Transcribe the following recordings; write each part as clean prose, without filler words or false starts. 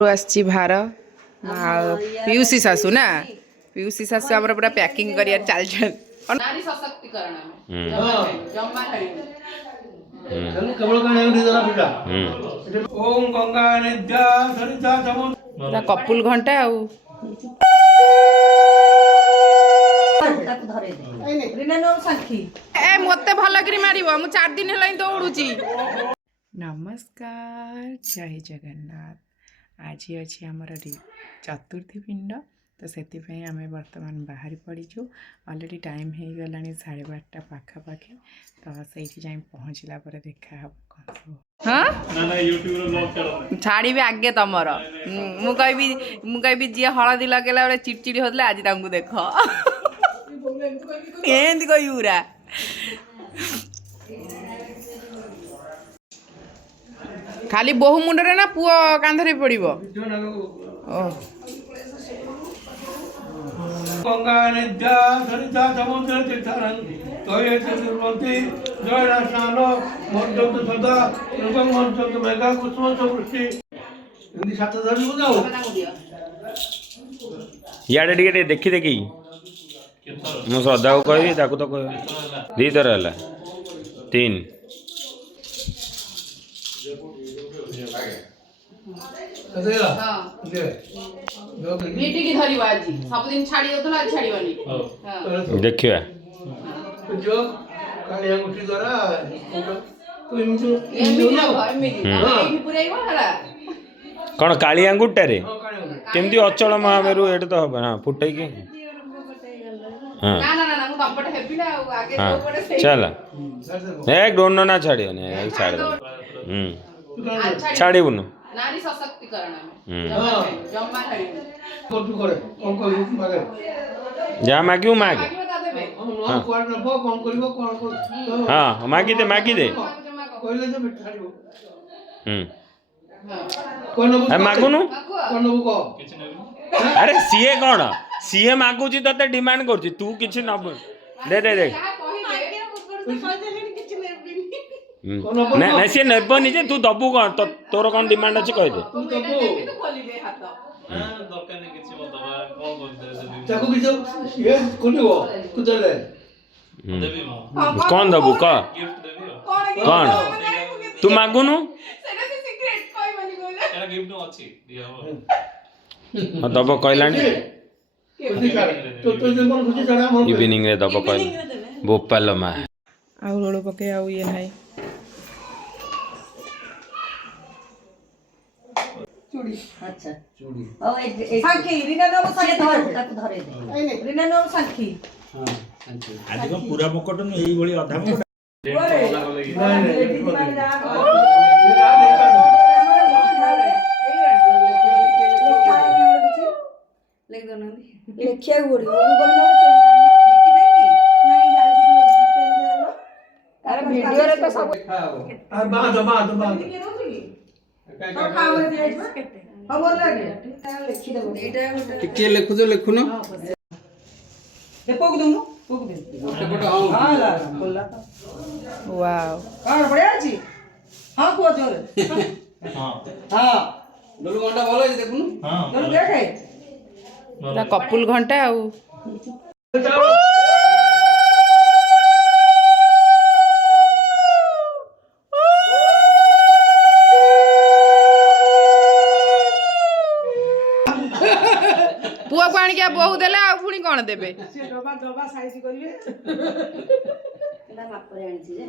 आसची भार पीयूसी सासू ना पीयूसी सासू आमर पूरा पैकिंग करिया चल चल नारी सशक्तिकरण जम्मा केवल ओम गंगा निद्या सरिता समुद्र कपुल घंटा आउ ए मते भल करी मारिबो मु 4 दिन हलाई दौड़ुची। नमस्कार जय जगन्नाथ। आज अच्छी आमर चतुर्थी पिंड तो से आम बर्तमान बाहरी पड़ीचु अलरेडी टाइम हो गला 12:30 पाखापाखि तो से जाए पहुँचला देखा हाँ छाड़ी आगे तुमर मुझे जी हलदी लगेला बेले चिड़चिड़ी होता आज देख एमती कहूरा खाली बोहू मुंडरे ना पुओ कांधरे पड़ो गंगा निद्या सरिता समुद्र तीर्थारं तोये चतुर्वंती जय स्नान मर्जत सदा रूपम मर्जत मेघा कुसुम वृष्टि हिंदी साथ धरि बुझाओ याडे टिके देखी देखी मु श्रद्धा को कहबी ताकू तो कह दी थर है 3 देखिए कौन काली अंगुठारे केमती अचल महामेरु एट तो हम हाँ फुटे कि हाँ चल एक डोन ना छाड़ियो छाड़ छाड़बुन नारी सशक्तिकरण जहाँ मागू माग हाँ मागी दे मागुनु अरे सीए कौन सीए मागुची ते डिमांड कर तू किसी न दे दे दे नहीं सी नेबनी जे तू दबु कौन तोर कौन डिमांड अच्छी कह दे कौन दबु कह कौन तू मागुनु दब कहलानी इवनिंग रे दब कह बोपाल मा आउ रोड पके आउ ये नहीं चूड़ी अच्छा चूड़ी ओ सांखी रीना नाम सांखी धरे रीना नाम सांखी हां सांखी आज को पूरा मकट न एई भली अधा मकट लिख दो ना लिखिया गोड़ी वो लिखी नहीं अरे वीडियो रे तो सब आ बात टिके लिखु तो लिखु न वाओ कौन बढ़िया अछि हां को जोर हां हां डोलू घंटा भलो अछि देखुनु हां डोलू देखे ना कपुल घंटा आउ पुआ पानी क्या बहु देले आ पुणी कोन देबे से डबा डबा साइज करिवे एला माप रे आनी जे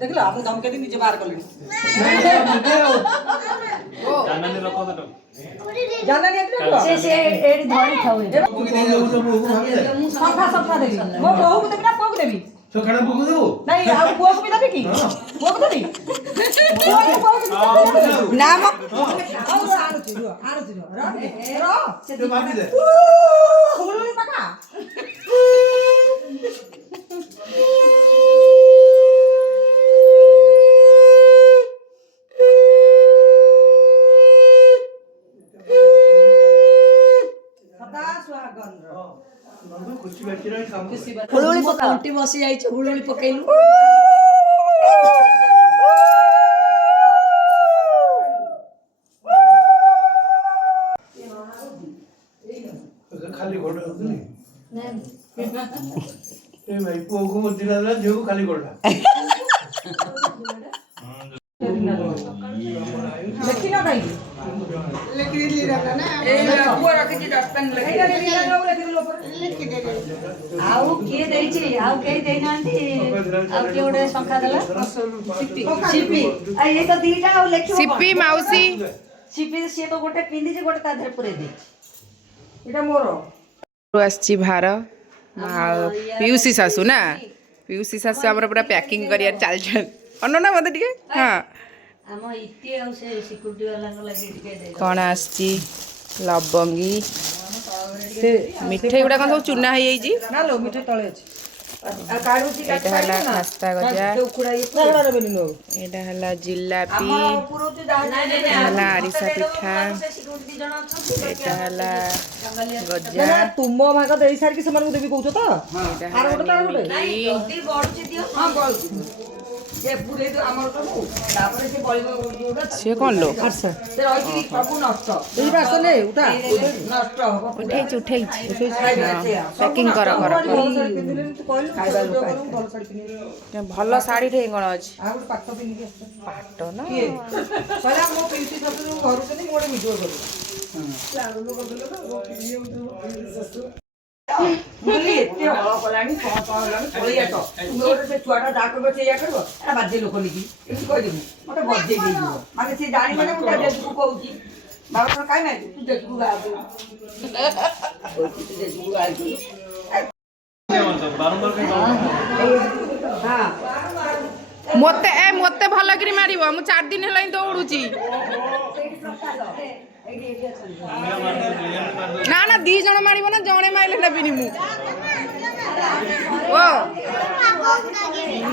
देखला हम धमके दिन नीचे बाहर कर ले ओ जानने रखो तो जानने रखो से एडी धरी खाऊ सफा सफा देबी मो बहु को देबी ना पुआ को देबी तो खाना पुआ को देबो नहीं आ पुआ को भी देबी की पुआ को देबी ना म आरो चिरो रो से बाकी दे खोलो पका सदा स्वागत ହୁଳୁହୁଳି ପକା ଅଣ୍ଟି ବସି ଯାଇଛ ହୁଳୁହୁଳି ପକେଇଲୁ ଖାଲି ଗୋଡ଼ ଏ ଭାଇ ପୁଅକୁ ମୁଦିଲା ଦେଲା ଝିଅକୁ ଖାଲି ଗୋଡ଼ ଦେଖିନ କାହିଁକି ଆଉ କିଏ ଦେଇଛି ଆଉ କେହି ଦେଇନାହାନ୍ତି ଆଉ କିଏ ଗୋଟେ ଶଙ୍ଖା ଦେଲା ସିପି ଏଇ ତ ଦିଟା ଆଉ ଲେଖିବ ସିପି ମାଉସୀ ସିପି ସିଏ ତ ଗୋଟେ ପିନ୍ଧିଛି ଗୋଟେ ତା ଦେହରେ ପୁରେଇ ଦେଇଛି ଏଇଟା ମୋର ଆସିଛି ଭାର ଆଉ ପିଉସୀ ଶାଶୁ ନା ପିଉସୀ ଶାଶୁ ଆମର ପୁରା ପ୍ୟାକିଂ କରିବାର ଚାଲିଛନ୍ତି ଅନ ନା ମତେ ଟିକେ ହଁ ଆମ ଇତି ଆଉ ସେ ସିକ୍ୟୁରିଟି ବାଲାଙ୍କ ଲାଗି ଟିକେ ଦେଇ କ'ଣ ଆସିଛି ଲବଙ୍ଗୀ ସେ ମିଠେଇ ଗୁଡ଼ା କ'ଣ ସବୁ ଚୁନା ହେଇଯାଇଛି ନା लो ମିଠା ତଳେ ଅଛି ଆଉ କାଢୁଛି ଏଇଟା ହେଲା ଖାସ୍ତା ଗଜା ଏଇଟା ହେଲା ଜିଲାପି ଏଇଟା ହେଲା ଆରିସା ପିଠା ଏଇଟା ହେଲା ଗଜା ତୁମ ଭାଗ ଦେଇ ସାରିକି ସେମାନଙ୍କୁ ଦେବି କହୁଛ ତ ଏଇଟା ହେଲା ହଁ ସେ ପୁରେଇ ଦେ ଆମର ସବୁ ତାପରେ ସେ ବଳିବ ଯୋଉଟା ସେ କ'ଣ ଲୋ ସେ ରହିକି ସବୁ ନଷ୍ଟ ଏଇ ବାସ ନେ ଉଠା ନଷ୍ଟ ହବ ଉଠେଇଛି ପ୍ୟାକିଂ କର କର ଭଲ ଶାଢ଼ୀଟେ କ'ଣ ଅଛି ଆଉ ଗୋଟେ ପାଟ ପିନ୍ଧିକି ଆସିଛ ପାଟ ନା କହିଲା ମୋ ପିଉସୀ ଶାଶୁ ଘରୁଛନ୍ତି ମୁଁ ଗୋଟେ ଭିଡ଼ିଓ କରିବି ଏତେ ହଳ କଲାଣି ପଳେଇ ଆସ ଗୋଟେ ସେ ଛୁଆଟା ଯାହା କରିବ ସେଇଆ କରିବ ଏଟା ବାଜେ ଲୋକ ନେଇକି ଏମିତି କହିଦେବୁ ମତେ ବଜେଇ ଦେଇଯିବ ମାନେ ସେ ଜାଣି ମାନେ ମୁଁ ତା ଜେଜୁକୁ କହୁଛି ବାବା କାହିଁ ନାହିଁ ତୁ ଜେଜୁକୁ ଗାଇଛୁ ଜେଜୁକୁ ଗାଇଛୁ ମତେ ଭଲ କରି ମାରିବ ମୁଁ 4 ଦିନ ହେଲା ଦୌଡୁଛି ନା ନା 2 ଜଣ ମାରିବ ନା ଜଣେ ମାରିଲେ ନେବିନି ମୁଁ ଓ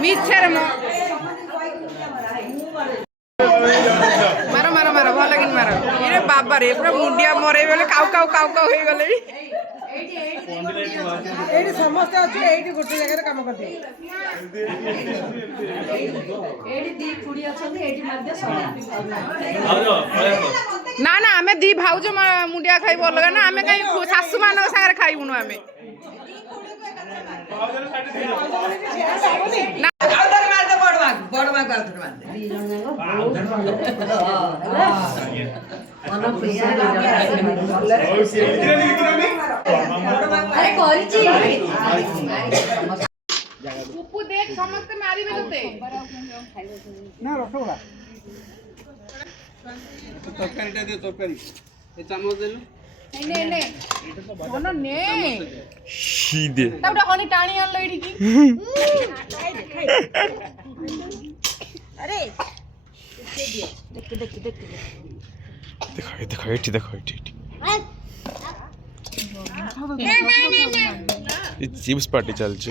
ମିଛରେ ମାର ମାର ମାର ଭଲ କି ମାର ଇରେ ବାବା ରେ ପୁରା ମୁଣ୍ଡିଆ ମରେଇ ବେଲେ କାଉ କାଉ କାଉ କାଉ ହେଇଗଲେ ଏଇଠି ସମସ୍ତେ ଅଛୁ ଏଇଠି ଗୋଟେ ଜାଗାରେ କାମ କରିଦିଅ ନା ନା ଆମେ 2 ଭାଉଜ ମୁଣ୍ଡିଆ ଖାଇବୁ ଅଲଗା ନା ଆମେ କାହିଁ ଶାଶୁ ମାନଙ୍କ ସାଙ୍ଗରେ ଖାଇବୁନୁ ଆମେ ସମସ୍ତେ ମାରିବେ ତତେ ନା ରସଗୋଲା ତରକାରୀଟା ଦିଅ ତରକାରୀ ଏ ଚାମଚ ଦେଲୁ ହନି ଟାଣି ଆଣିଲ ଏଇଠିକି ଦେଖ ଏଠି ଚିପ୍ସ ପାର୍ଟି ଚାଲିଛି